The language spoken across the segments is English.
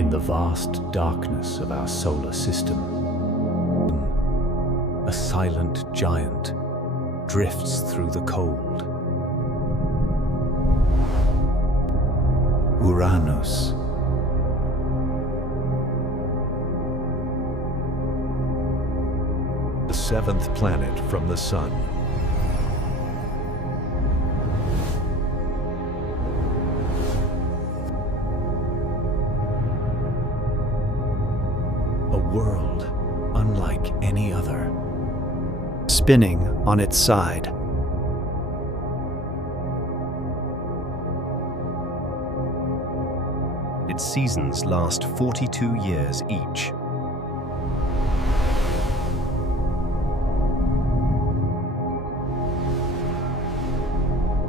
In the vast darkness of our solar system, a silent giant drifts through the cold. Uranus. The seventh planet from the Sun. A world unlike any other, spinning on its side. Its seasons last 42 years each.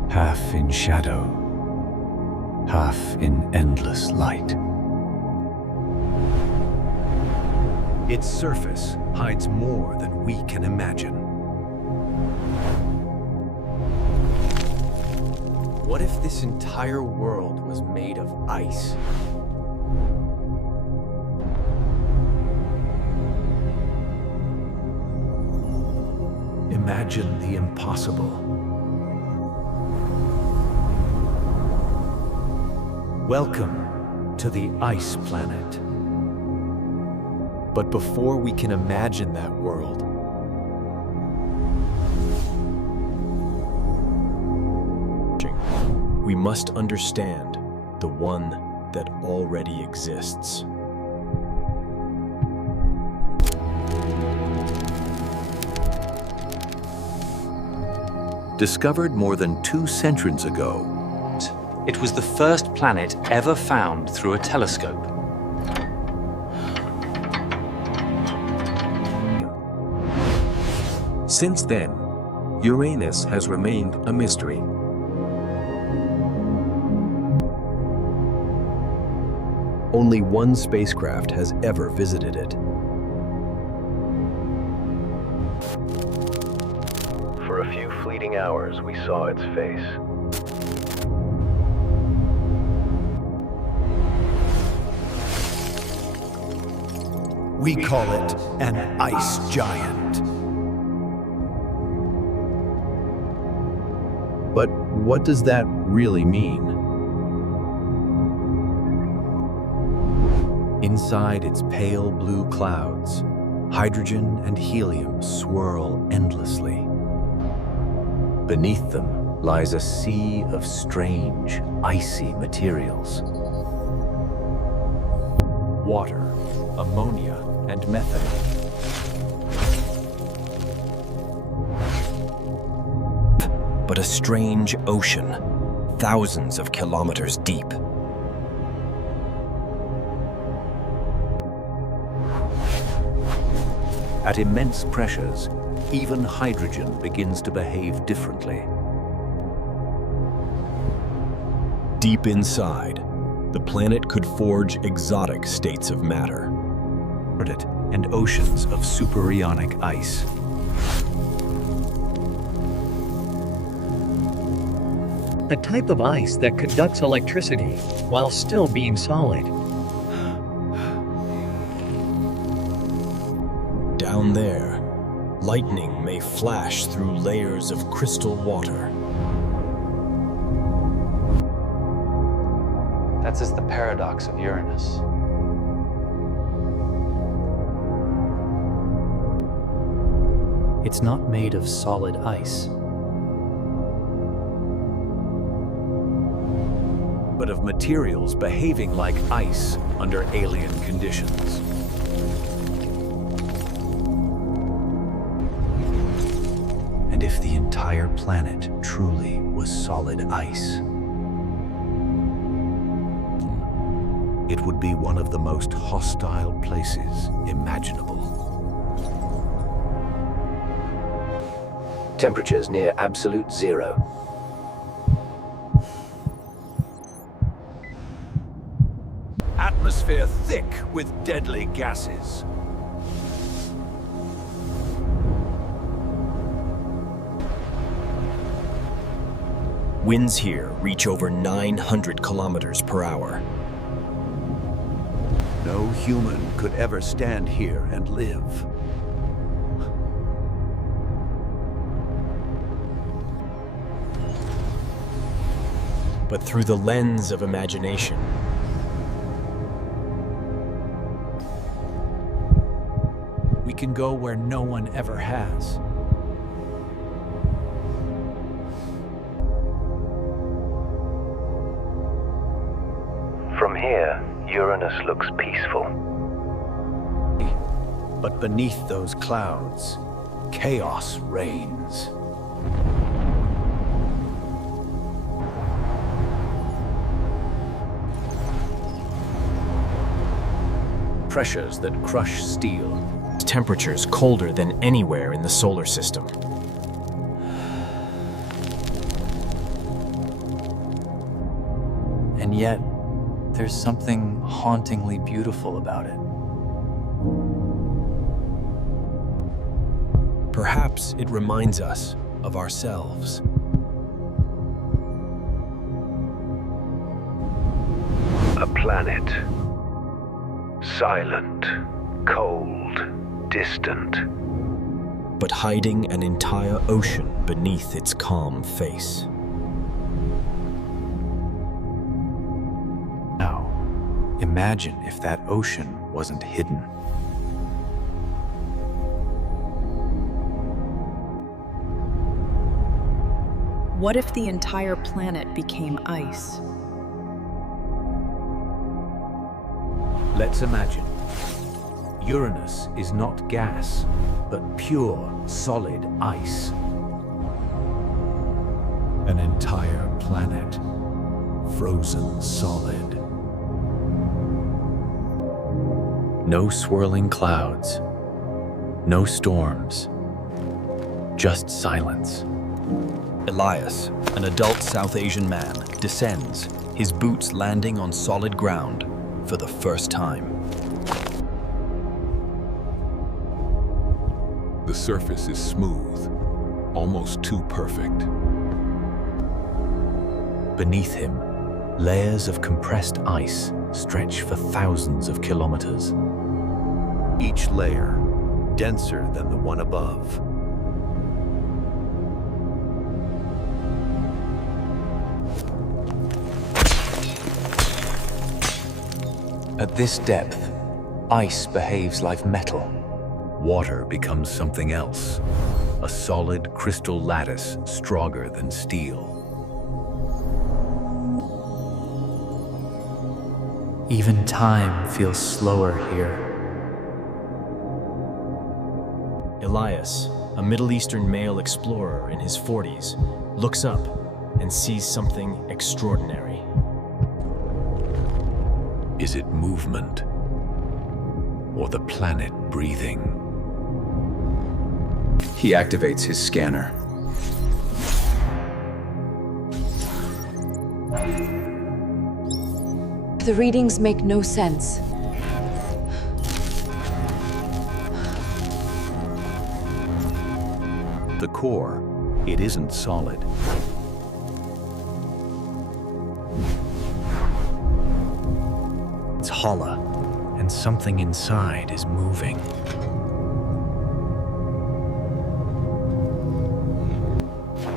Half in shadow, half in endless light. Its surface hides more than we can imagine. What if this entire world was made of ice? Imagine the impossible. Welcome to the ice planet. But before we can imagine that world, we must understand the one that already exists. Discovered more than 2 centuries ago, it was the first planet ever found through a telescope. Since then, Uranus has remained a mystery. Only one spacecraft has ever visited it. For a few fleeting hours, we saw its face. we call it an ice giant. But what does that really mean? Inside its pale blue clouds, hydrogen and helium swirl endlessly. Beneath them lies a sea of strange, icy materials. Water, ammonia, and methane. But a strange ocean, thousands of kilometers deep. At immense pressures, even hydrogen begins to behave differently. Deep inside, the planet could forge exotic states of matter. And oceans of superionic ice. A type of ice that conducts electricity while still being solid. Down there, lightning may flash through layers of crystal water. That's just the paradox of Uranus. It's not made of solid ice, but of materials behaving like ice under alien conditions. And if the entire planet truly was solid ice, it would be one of the most hostile places imaginable. Temperatures near absolute zero. Atmosphere thick with deadly gases. Winds here reach over 900 kilometers per hour. No human could ever stand here and live. But through the lens of imagination, We can go where no one ever has. From here, Uranus looks peaceful. But beneath those clouds, chaos reigns. Pressures that crush steel. temperatures colder than anywhere in the solar system. And yet, there's something hauntingly beautiful about it. Perhaps it reminds us of ourselves. A planet. Silent, cold, distant. But hiding an entire ocean beneath its calm face. Now, imagine if that ocean wasn't hidden. What if the entire planet became ice? Let's imagine. Uranus is not gas, but pure, solid ice. An entire planet, frozen solid. No swirling clouds, no storms, just silence. Elias, an adult South Asian man, descends, his boots landing on solid ground for the first time. The surface is smooth, almost too perfect. Beneath him, layers of compressed ice stretch for thousands of kilometers. Each layer denser than the one above. At this depth, ice behaves like metal. Water becomes something else, a solid crystal lattice stronger than steel. Even time feels slower here. Elias, a Middle Eastern male explorer in his 40s, looks up and sees something extraordinary. Is it movement? Or the planet breathing? He activates his scanner. The readings make no sense. The core, it isn't solid. It's hollow, and something inside is moving.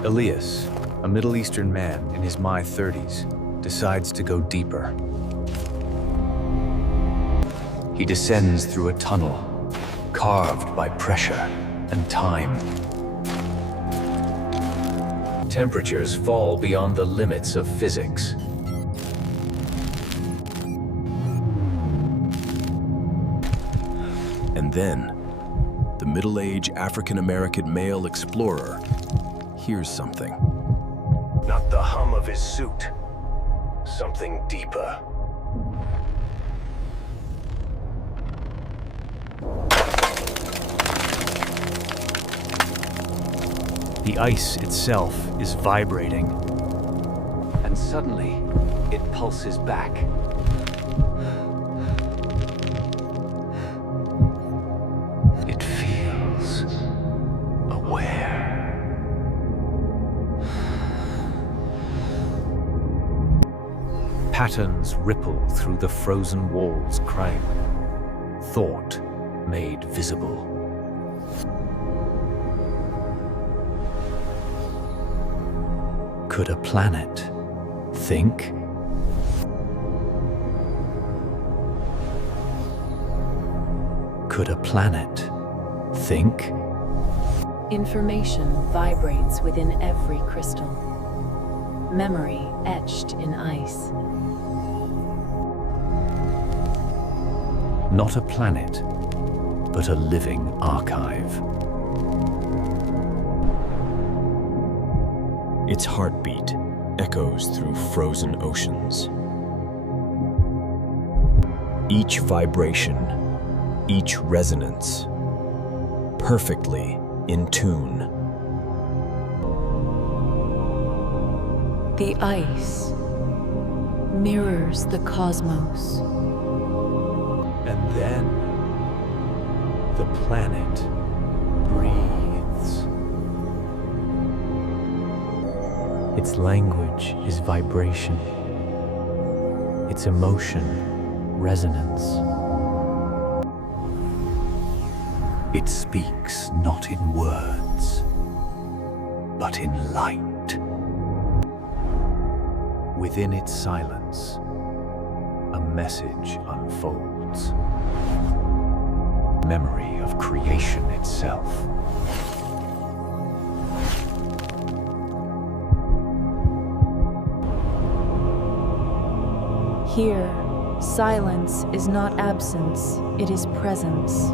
Elias, a Middle Eastern man in his mid-30s, decides to go deeper. He descends through a tunnel, carved by pressure and time. Temperatures fall beyond the limits of physics. And then, the middle-aged African-American male explorer hears something. Not the hum of his suit. Something deeper. The ice itself is vibrating. And suddenly, it pulses back. It feels aware. Patterns ripple through the frozen walls, crying, thought made visible. Could a planet think? Could a planet think? Information vibrates within every crystal. Memory etched in ice. Not a planet, but a living archive. Its heartbeat echoes through frozen oceans. Each vibration, each resonance, perfectly in tune. The ice mirrors the cosmos. And then the planet breathes. Its language is vibration. Its emotion, resonance. It speaks not in words, but in light. Within its silence, a message unfolds. Memory of creation itself. Here, silence is not absence, it is presence.